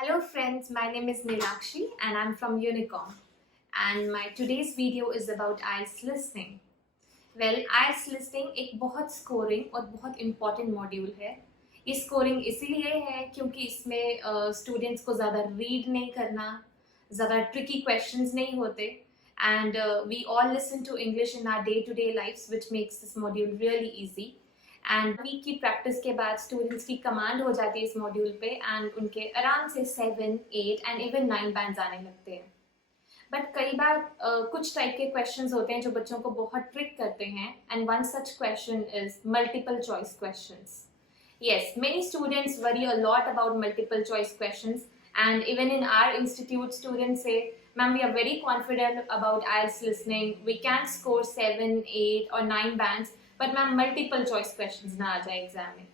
Hello friends, my name is Nilakshi and I'm from Unicom, and my today's video is about Ielts listening. Well, Ielts listening एक बहुत scoring और बहुत important module है. ये scoring इसीलिए है क्योंकि इसमें स्टूडेंट्स को ज़्यादा रीड नहीं करना, ज़्यादा ट्रिकी क्वेश्चंस नहीं होते, and we all listen to English in our day-to-day lives, which makes this module really easy. And week की प्रैक्टिस के बाद स्टूडेंट्स की कमांड हो जाती है इस मॉड्यूल पे एंड उनके आराम से 7, 8 एंड इवन 9 बैंड्स आने लगते हैं. बट कई बार कुछ टाइप के क्वेश्चंस होते हैं जो बच्चों को बहुत ट्रिक करते हैं, and one such question is multiple choice questions. Yes, many students worry a lot about multiple choice questions, and even in our institute, students say, "Ma'am, we are very confident about IELTS listening. We can score 7, 8, or 9 bands, but ma'am, multiple choice questions ना आ जाए exam में."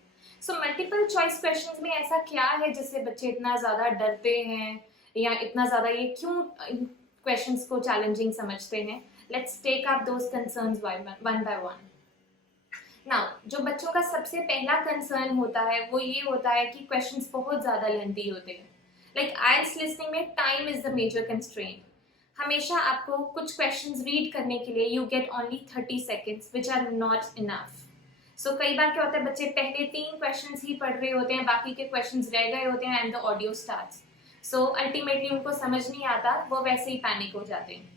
So multiple choice questions में ऐसा क्या है जिससे बच्चे इतना ज़्यादा डरते हैं या इतना ज़्यादा ये क्यों questions को challenging समझते हैं? Let's take up those concerns one by one. Now जो बच्चों का सबसे पहला कंसर्न होता है वो ये होता है कि क्वेश्चंस बहुत ज़्यादा लेंथी होते हैं. लाइक आइल्स लिसनिंग में time is the major constraint. हमेशा आपको कुछ क्वेश्चंस रीड करने के लिए you get only 30 seconds which are not enough. So कई बार क्या होता है, बच्चे पहले 3 क्वेश्चंस ही पढ़ रहे होते हैं, बाकी के क्वेश्चंस रह गए होते हैं and the audio starts. So ultimately उनको समझ नहीं आता, वो वैसे ही पैनिक हो जाते हैं.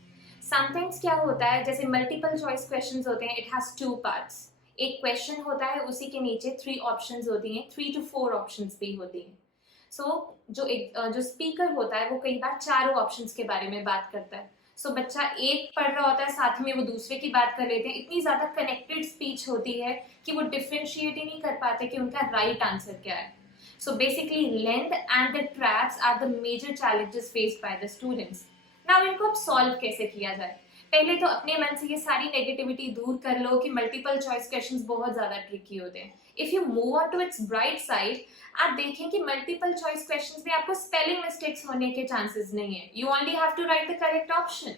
समटाइम्स क्या होता है, जैसे मल्टीपल चॉइस क्वेश्चंस होते हैं, इट हैज़ 2 पार्ट्स. एक क्वेश्चन होता है, उसी के नीचे 3 ऑप्शंस होती हैं, 3 to 4 ऑप्शंस भी होती हैं. सो जो स्पीकर होता है वो कई बार चारों ऑप्शंस के बारे में बात करता है. सो बच्चा एक पढ़ रहा होता है, साथ में वो दूसरे की बात कर लेते हैं. इतनी ज़्यादा कनेक्टेड स्पीच होती है कि वो डिफ्रेंशिएट ही नहीं कर पाते कि उनका राइट आंसर क्या है. So basically length and the traps are the major challenges faced by the students. Now इनको अब सॉल्व कैसे किया जाए? पहले तो अपने मन से ये सारी नेगेटिविटी दूर कर लो कि मल्टीपल चॉइस क्वेश्चंस बहुत ज्यादा ट्रिकी होते हैं. If you move on to its bright side, आप देखें कि मल्टीपल चॉइस क्वेश्चंस में आपको स्पेलिंग मिस्टेक्स होने के चांसेस नहीं है. You only have to write the correct option.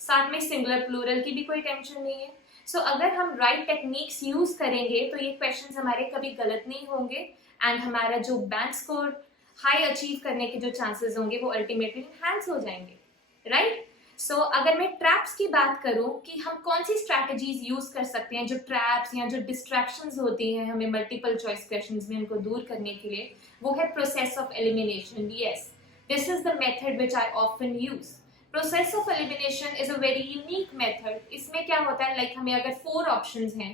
साथ में सिंगुलर प्लूरल की भी कोई टेंशन नहीं है. सो अगर हम राइट टेक्निक्स यूज करेंगे तो ये क्वेश्चंस हमारे कभी गलत नहीं होंगे एंड हमारा जो बैंक स्कोर हाई अचीव करने के जो चांसेस होंगे वो अल्टीमेटली इनहैंस हो जाएंगे. राइट? सो अगर मैं ट्रैप्स की बात करूं कि हम कौन सी स्ट्रैटेजीज यूज कर सकते हैं जो ट्रैप्स या जो डिस्ट्रैक्शंस होती हैं हमें मल्टीपल चॉइस क्वेश्चंस में उनको दूर करने के लिए, वो है process of elimination. Yes, this is the method which I often use. Process of elimination is a very unique method. इसमें क्या होता है, लाइक हमें अगर 4 ऑप्शंस हैं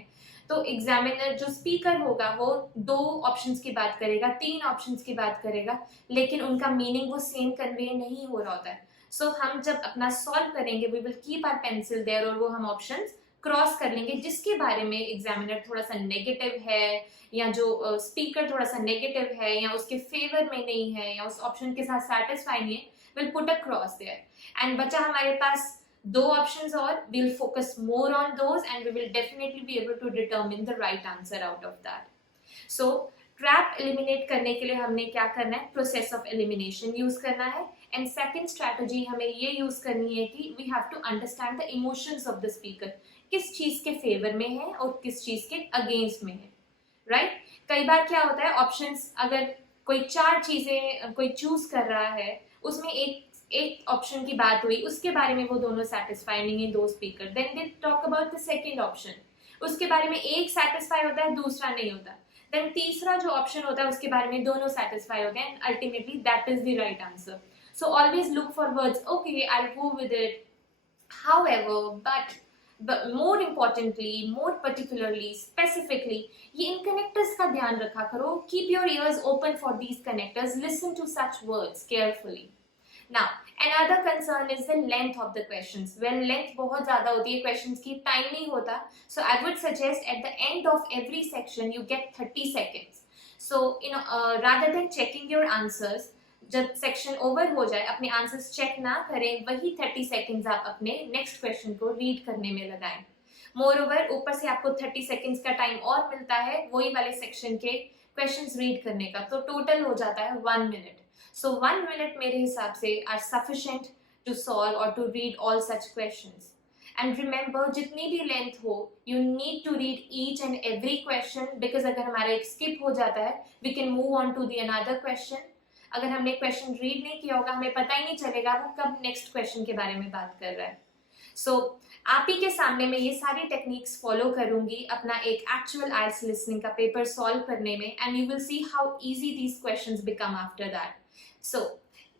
तो एग्जामिनर जो स्पीकर होगा वो 2 ऑप्शंस की बात करेगा, 3 ऑप्शंस की बात करेगा, लेकिन उनका मीनिंग वो सेम कन्वे नहीं हो रहा होता है. सो हम जब अपना सॉल्व करेंगे we will keep our pencil there और वो हम ऑप्शंस क्रॉस कर लेंगे जिसके बारे में एग्जामिनर थोड़ा सा नेगेटिव है या जो स्पीकर थोड़ा सा नेगेटिव है या उसके फेवर में नहीं है या उस ऑप्शन के साथ सेटिस्फाई नहीं है, will put a cross there. And बचा हमारे पास 2 ऑप्शंस और we will focus more on those and we will definitely be able to determine the right answer out of that. So trap eliminate करने के लिए हमने क्या करना है, प्रोसेस ऑफ एलिमिनेशन यूज करना है. एंड सेकेंड स्ट्रैटेजी हमें ये यूज करनी है कि we have to understand the emotions of the speaker. किस चीज के फेवर में है और किस चीज के अगेंस्ट में है. राइट? कई बार क्या होता है, ऑप्शंस अगर कोई 4 चीजें कोई चूज कर रहा है, उसमें एक ऑप्शन की बात हुई, उसके बारे में वो दोनों सेटिस्फाई नहीं है, 2 speaker, then they talk about the second option. उसके बारे में एक सेटिस्फाई होता है, दूसरा नहीं होता. देन तीसरा जो ऑप्शन होता है उसके बारे में दोनों सेटिस्फाई होते हैं and ultimately that is the right answer. So always look for words, okay, I'll go with it. However, but more importantly, more particularly, specifically, ये इन connectors का ध्यान रखा करो. Keep your ears open for these connectors. Listen to such words carefully. Now, another concern is the length of the questions. Well, length बहुत ज़्यादा होती है questions की, time नहीं होता. So I would suggest at the end of every section you get 30 seconds. So rather than checking your answers, जब section over हो जाए अपने आंसर्स चेक ना करें, वही 30 सेकेंड्स आप अपने नेक्स्ट क्वेश्चन को रीड करने में लगाएं. मोर ओवर ऊपर से आपको 30 सेकेंड्स का टाइम और मिलता है वही वाले सेक्शन के क्वेश्चंस रीड करने का, तो टोटल हो जाता है 1 मिनट. सो 1 मिनट मेरे हिसाब से आर सफिशिएंट टू सॉल्व और to read all such questions. And remember, जितनी भी लेंथ हो you need to read each and every question, because अगर हमारा एक स्किप हो जाता है we can move on to the another question. अगर हमने क्वेश्चन रीड नहीं किया होगा हमें पता ही नहीं चलेगा वो कब नेक्स्ट क्वेश्चन के बारे में बात कर रहा है. सो आप ही के सामने मैं ये सारी टेक्निक्स फॉलो करूंगी अपना एक एक्चुअल आइल्स लिसनिंग का पेपर सॉल्व करने में, and you will see how easy these questions become after that. So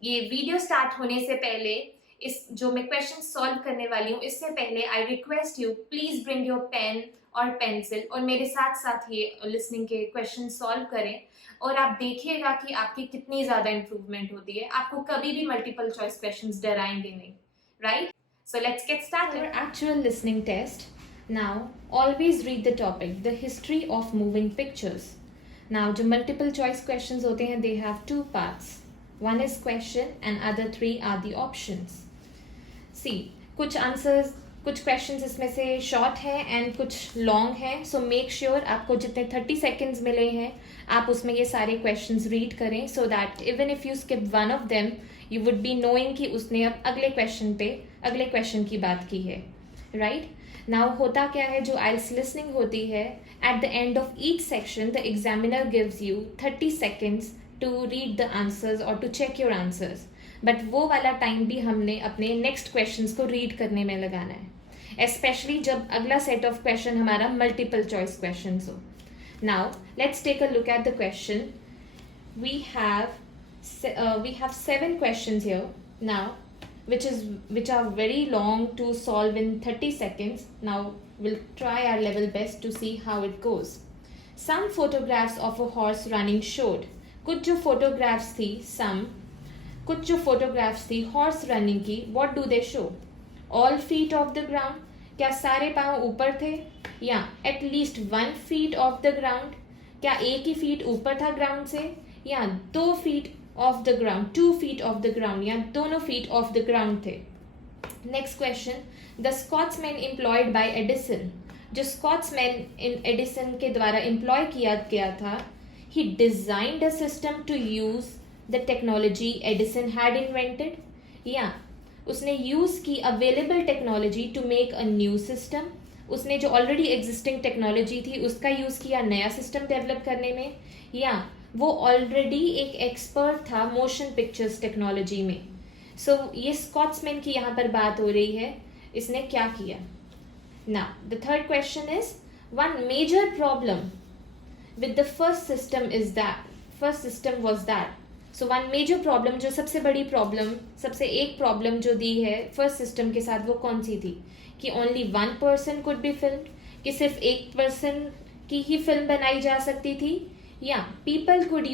ये वीडियो स्टार्ट होने से पहले इस जो मैं क्वेश्चन सॉल्व करने वाली हूँ इससे पहले I request you please bring your pen और पेंसिल और मेरे साथ साथ ये लिसनिंग के क्वेश्चन सॉल्व करें और आप देखिएगा कि आपकी कितनी ज़्यादा इंप्रूवमेंट होती है. आपको कभी भी मल्टीपल चॉइस क्वेश्चंस डराएंगे नहीं, right? So let's get started. Our actual listening test. Now, always read the topic, the history of moving pictures. Now, जो multiple choice questions होते हैं, they have two parts. One is question and other three are the options. See, कुछ answers, कुछ questions इसमें से short है and कुछ long है. So make sure आपको जितने 30 seconds मिले हैं, आप उसमें ये सारे questions read करें so that even if you skip one of them, you would be knowing कि उसने अब अगले क्वेश्चन की बात की है, राइट? नाउ होता क्या है, जो आइल्स लिसनिंग होती है, at the end of each section the examiner gives you 30 seconds to read the answers और to check your answers. But वो वाला टाइम भी हमने अपने नेक्स्ट क्वेश्चंस को रीड करने में लगाना है, स्पेशली जब अगला सेट ऑफ क्वेश्चन हमारा मल्टीपल चॉइस क्वेश्चन हो. Now let's take a look at the question. We have 7 questions here now, which are very long to solve in 30 seconds. Now we'll try our level best to see how it goes. Some photographs of a horse running showed. कुछ जो photographs थी horse running की, what do they show? All feet off the ground, क्या सारे पाँव ऊपर थे, या at least 1 feet off the ground, क्या एक ही फीट ऊपर था ग्राउंड से, या 2 feet off the ground, 2 feet off the ground, या दोनों feet off the ground थे. Next question, the Scotsman employed by Edison, जो Scotsman in Edison के द्वारा employ किया गया था, he designed a system to use the technology Edison had invented, या उसने use की available technology to make a new system, उसने जो ऑलरेडी एग्जिस्टिंग टेक्नोलॉजी थी उसका यूज़ किया नया सिस्टम डेवलप करने में, या वो ऑलरेडी एक एक्सपर्ट था मोशन पिक्चर्स टेक्नोलॉजी में. सो ये स्कॉट्समैन की यहाँ पर बात हो रही है, इसने क्या किया. Now the third question is, one major problem with the first system was that. So one major problem, जो सबसे बड़ी प्रॉब्लम, सबसे एक प्रॉब्लम जो दी है फर्स्ट सिस्टम के साथ, वो कौन सी थी? कि only 1 person could be film, कि सिर्फ एक पर्सन की ही फिल्म बनाई जा सकती थी, या people could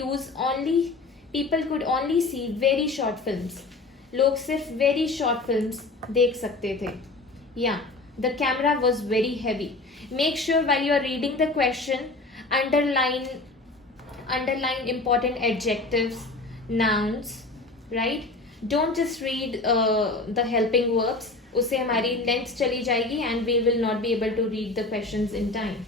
only see very short films, लोग सिर्फ वेरी शॉर्ट फिल्म्स देख सकते थे, या the camera was very heavy. Make sure while you are reading the question underline important adjectives, nouns, right? Don't just read the helping verbs, उससे हमारी length चली जाएगी and we will not be able to read the questions in time.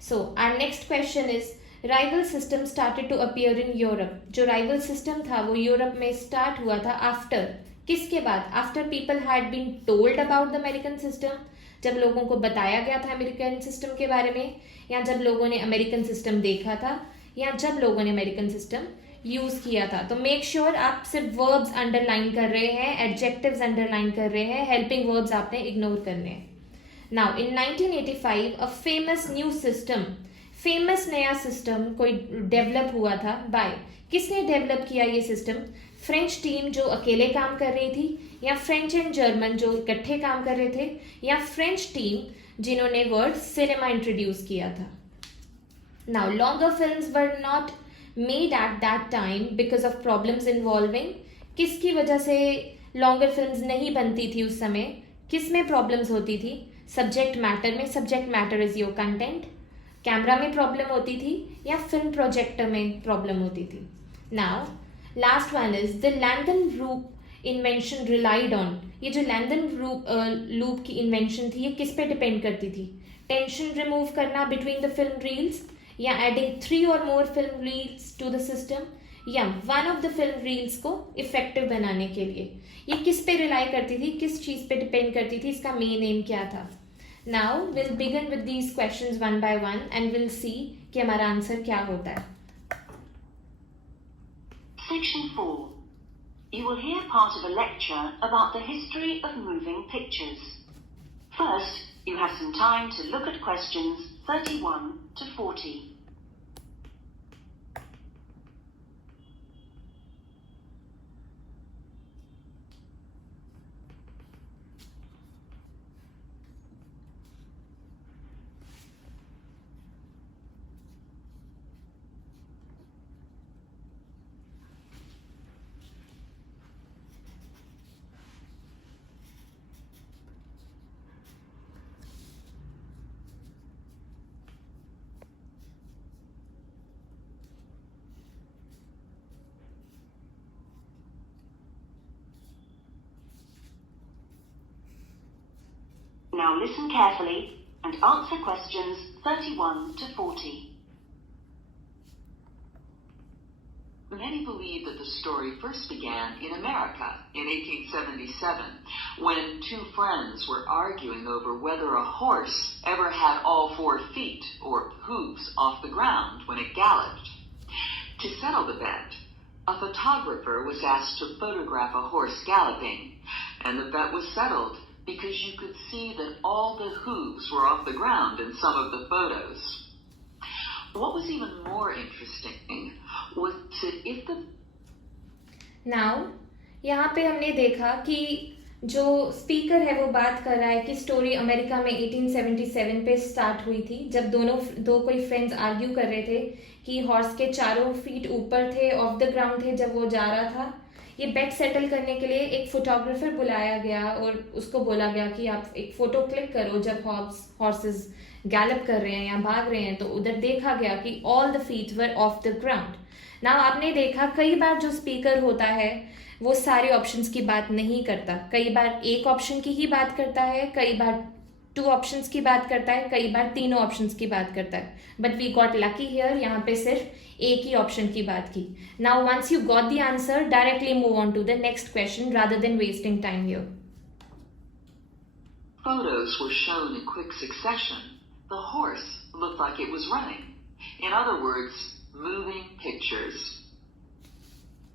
So our next question is, rival system started to appear in Europe. जो rival system था वो Europe में start हुआ था आफ्टर, किसके बाद? After people had been told about the American system, जब लोगों को बताया गया था अमेरिकन सिस्टम के बारे में, या जब लोगों ने अमेरिकन सिस्टम देखा था, या जब लोगों ने अमेरिकन सिस्टम यूज किया था. तो मेक श्योर आप सिर्फ वर्ब्स अंडरलाइन कर रहे हैं, एडजेक्टिव्स अंडरलाइन कर रहे हैं, हेल्पिंग वर्ब्स आपने इग्नोर करने हैं. Now in 1985 a famous new system, famous नया सिस्टम कोई डेवलप हुआ था. बाय किसने डेवलप किया ये सिस्टम? फ्रेंच टीम जो अकेले काम कर रही थी, या फ्रेंच एंड जर्मन जो इकट्ठे काम कर रहे थे, या फ्रेंच टीम जिन्होंने वर्ड सिनेमा इंट्रोड्यूस किया था. Now longer films were not made at that time because of problems involving, किसकी वजह से लॉन्गर फिल्म्स नहीं बनती थी उस समय? किस में प्रॉब्लम्स होती थी? सब्जेक्ट मैटर में. Subject matter is your content. Camera में प्रॉब्लम होती थी, या फिल्म प्रोजेक्टर में प्रॉब्लम होती थी. Now last one is the Landon loop invention relied on. ये जो लैंडन लूप की इन्वेंशन थी, ये किस पे डिपेंड करती थी? टेंशन रिमूव करना बिटवीन द फिल्म रील्स, या adding 3 or more film reels to the system, या one of the film reels को इफेक्टिव बनाने के लिए. ये किस पे रिलाई करती थी, किस चीज पे डिपेंड करती थी, इसका मेन एम क्या था? Now will begin with these questions one by one and will see कि हमारा आंसर क्या होता है. The Section 4. You will hear part of a lecture about the history of moving pictures. First, you have some time to look at questions 31 to 40. Now listen carefully and answer questions 31 to 40. Many believe that the story first began in America in 1877, when two friends were arguing over whether a horse ever had all 4 feet, or hooves, off the ground when it galloped. To settle the bet, a photographer was asked to photograph a horse galloping, and the bet was settled because you could see that all the hooves were off the ground in some of the photos. What was even more interesting was if the... Now, यहाँ पे हमने देखा कि जो speaker है वो बात कर रहा है कि स्टोरी अमेरिका में 1877 पे स्टार्ट हुई थी, जब दो कोई फ्रेंड्स आर्ग्यू कर रहे थे कि हॉर्स के 4 फीट ऊपर थे, ऑफ द ग्राउंड थे जब वो जा रहा था. ये बेट सेटल करने के लिए एक फोटोग्राफर बुलाया गया और उसको बोला गया कि आप एक फोटो क्लिक करो जब हॉर्सेस गैलप कर रहे हैं या भाग रहे हैं. तो उधर देखा गया कि all the feet were of the ground. Now आपने देखा कई बार जो स्पीकर होता है वो सारे ऑप्शंस की बात नहीं करता, कई बार एक ऑप्शन की ही बात करता है, कई बार 2 ऑप्शंस की बात करता है, कई बार 3 ऑप्शंस की बात करता है. But we got lucky here, यहाँ पे सिर्फ एक ही ऑप्शन की बात की. Now once you got the answer, directly move on to the next question rather than wasting time here. Photos were shown in quick succession. The horse looked like it was running. In other words, moving pictures.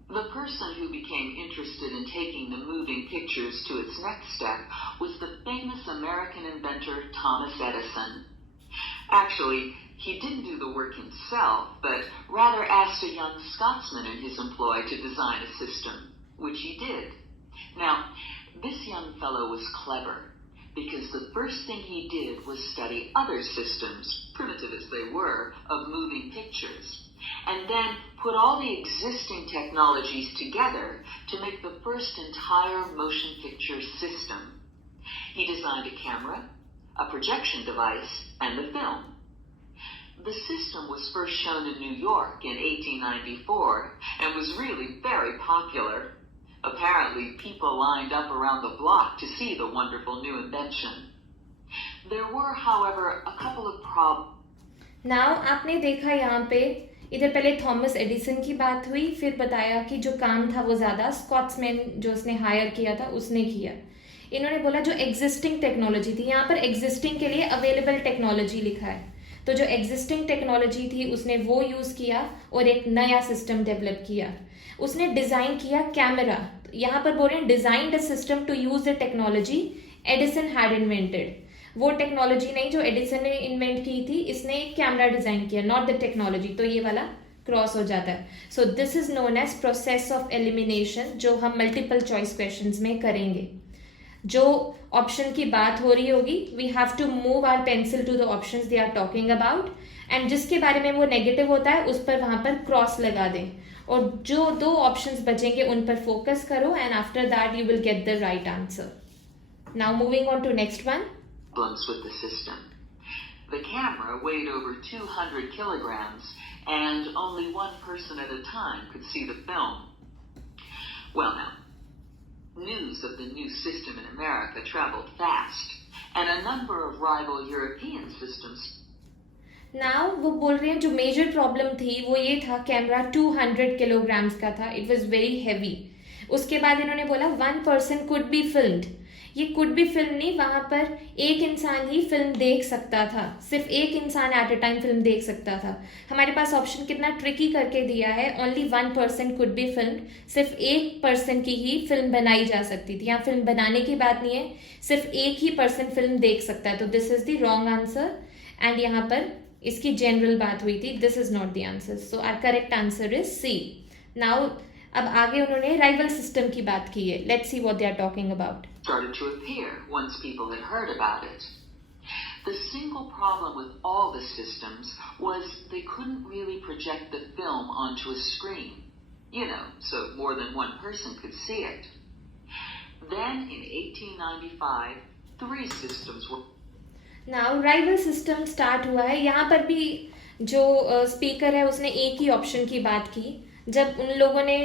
The person who became interested in taking the moving pictures to its next step was the famous American inventor Thomas Edison. Actually, he didn't do the work himself, but rather asked a young Scotsman in his employ to design a system, which he did. Now, this young fellow was clever, because the first thing he did was study other systems, primitive as they were, of moving pictures, and then put all the existing technologies together to make the first entire motion picture system. He designed a camera, a projection device, and the film. The system was first shown in New York in 1894 and was really very popular. Apparently, people lined up around the block to see the wonderful new invention. There were, however, a couple of problems. Now, आपने देखा यहाँ पे इधर पहले Thomas Edison की बात हुई, फिर बताया कि जो काम था वो ज़्यादा स्कॉट्समैन जो उसने हायर किया था उसने किया. इन्होंने बोला जो एग्जिस्टिंग टेक्नोलॉजी थी, यहाँ पर एग्जिस्टिंग के लिए अवेलेबल टेक्नोलॉजी लिखा है, तो जो एग्जिस्टिंग टेक्नोलॉजी थी उसने वो यूज़ किया और एक नया सिस्टम डेवलप किया. उसने डिज़ाइन किया कैमरा. यहाँ पर बोल रहे हैं designed a system to use the technology Edison had invented. वो टेक्नोलॉजी नहीं जो एडिसन ने इन्वेंट की थी, इसने एक कैमरा डिजाइन किया, नॉट द टेक्नोलॉजी. तो ये वाला क्रॉस हो जाता है. So this is known as process of elimination, जो हम मल्टीपल चॉइस क्वेश्चंस में करेंगे. जो ऑप्शन की बात हो रही होगी, we have to move our pencil to the options they are talking about, and जिसके बारे में वो नेगेटिव होता है उस पर वहां पर क्रॉस लगा दें, और जो 2 ऑप्शंस बचेंगे उन पर फोकस करो, and after that you will get the right answer. Now moving on to next one. With the system. The camera weighed over 200 kilograms, and only one person at a time could see the film. Well now, news of the new system in America traveled fast, and a number of rival European systems. Now, वो बोल रहे हैं जो major problem थी वो ये था, camera 200 kilograms का था, इट वॉज वेरी हैवी. उसके बाद इन्होंने बोला 1 person could be filmed. ये कुड बी फिल्म नहीं, वहां पर एक इंसान ही फिल्म देख सकता था, सिर्फ एक इंसान एट अ टाइम फिल्म देख सकता था. हमारे पास ऑप्शन कितना ट्रिकी करके दिया है. Only 1 person could be film, सिर्फ एक पर्सन की ही फिल्म बनाई जा सकती थी. यहाँ फिल्म बनाने की बात नहीं है, सिर्फ एक ही पर्सन फिल्म देख सकता है. तो this is the wrong answer. And यहाँ पर इसकी जनरल बात हुई थी. This is not the answer. So our correct answer is C. Now अब आगे उन्होंने राइवल सिस्टम की बात की है. Let's see what they are talking about. Started to appear once people had heard about it. The single problem with all the systems was they couldn't really project the film onto a screen, so more than one person could see it. Then in 1895, 3 systems were. Now rival system start हुआ है. यहाँ पर भी जो speaker है उसने एक ही ऑप्शन की बात की. जब उन लोगों ने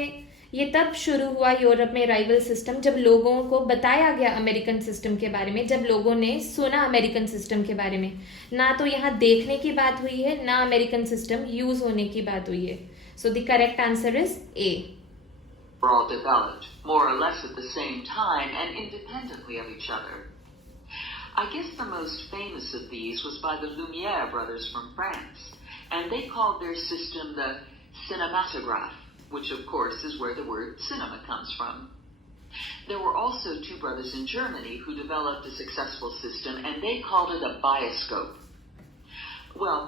ये तब शुरू हुआ यूरोप में राइवल सिस्टम, जब लोगों को बताया गया अमेरिकन सिस्टम के बारे में, जब लोगों ने सुना अमेरिकन सिस्टम के बारे में. ना तो यहाँ देखने की बात हुई है, ना अमेरिकन सिस्टम यूज होने की बात हुई है. So the correct answer is a. Were all developed more or less at the same time and independently of each other. I guess the most famous of these was by the Lumiere brothers from France, and they called their system the cinematograph, which of course is where the word cinema comes from. There were also 2 brothers in Germany who developed a successful system, and they called it a bioscope. Well,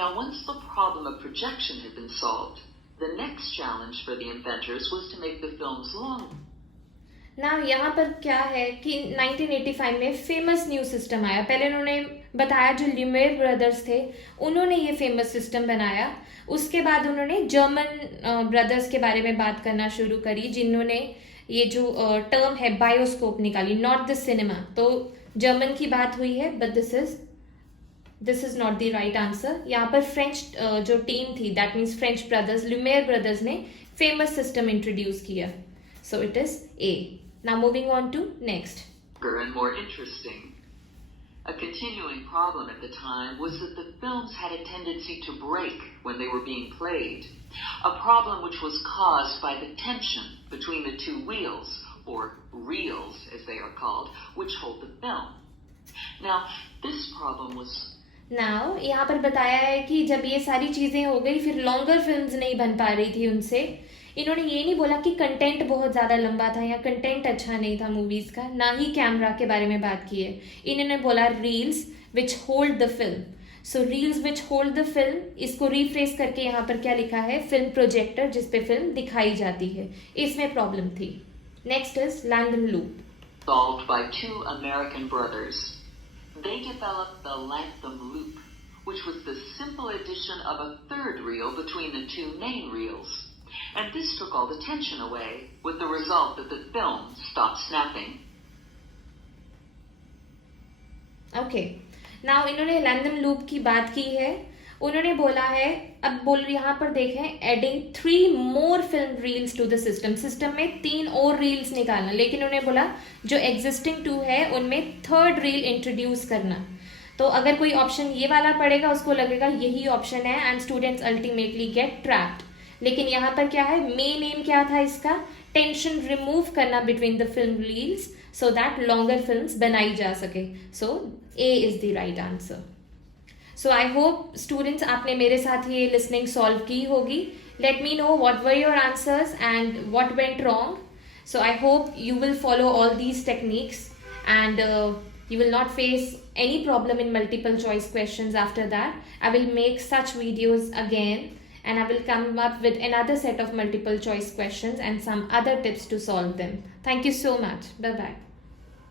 now once the problem of projection had been solved, the next challenge for the inventors was to make the films long. Now यहाँ पर क्या है कि 1985 में famous new system आया. पहले उन्होंने बताया जो ल्यूमियर ब्रदर्स थे उन्होंने ये फेमस सिस्टम बनाया. उसके बाद उन्होंने जर्मन ब्रदर्स के बारे में बात करना शुरू करी, जिन्होंने ये जो टर्म है बायोस्कोप निकाली, नॉट द सिनेमा. तो जर्मन की बात हुई है, but this is not the right answer. यहाँ पर फ्रेंच जो टीम थी, that means French brothers, Lumiere brothers ने फेमस सिस्टम इंट्रोड्यूस किया. So it is A. Now moving on to next. And more interesting. A continuing problem at the time was that the films had a tendency to break when they were being played, a problem which was caused by the tension between the 2 wheels, or reels as they are called, which hold the film. Now, this problem was. Now, यहाँ पर बताया है कि जब ये सारी चीजें हो गई, फिर लॉन्गर फिल्म्स नहीं बन पा रही थी उनसे. इन्होंने ये नहीं बोला कि कंटेंट बहुत ज़्यादा लंबा था या कंटेंट अच्छा नहीं था मूवीज़ का, ना ही कैमरा के बारे में बात की है. इन्होंने बोला reels which hold the film. So reels which hold the film, इसको रीफ्रेस करके यहाँ पर क्या लिखा है, फिल्म प्रोजेक्टर जिसपे फिल्म दिखाई जाती है, इसमें प्रॉब्लम थी. Next is Latham loop. Solved by 2 American brothers. They developed the Latham loop, which was the simple addition of a 3rd reel between the 2 main reels. And this took all the tension away, with the result that the film stopped snapping. Okay. Now इन्होंने लैंडम loop की बात की है. उन्होंने बोला है, अब यहाँ पर देखें, adding 3 more film reels to the system. System में 3 और रील्स निकालना, लेकिन उन्होंने बोला जो एग्जिस्टिंग 2 है उनमें 3rd रील इंट्रोड्यूस करना. तो अगर कोई ऑप्शन ये वाला पड़ेगा उसको लगेगा यही ऑप्शन है, and students ultimately gate trapped. लेकिन यहाँ पर क्या है, मेन एम क्या था इसका, टेंशन रिमूव करना between the film reels so that longer films बनाई जा सके. So A is the right answer. So I hope students आपने मेरे साथ ये लिसनिंग सॉल्व की होगी. Let me know what were your answers and what went wrong. So I hope you will follow all these techniques and you will not face any problem in multiple choice questions after that. I will make such videos again, and I will come up with another set of multiple choice questions and some other tips to solve them. Thank you so much. Bye bye.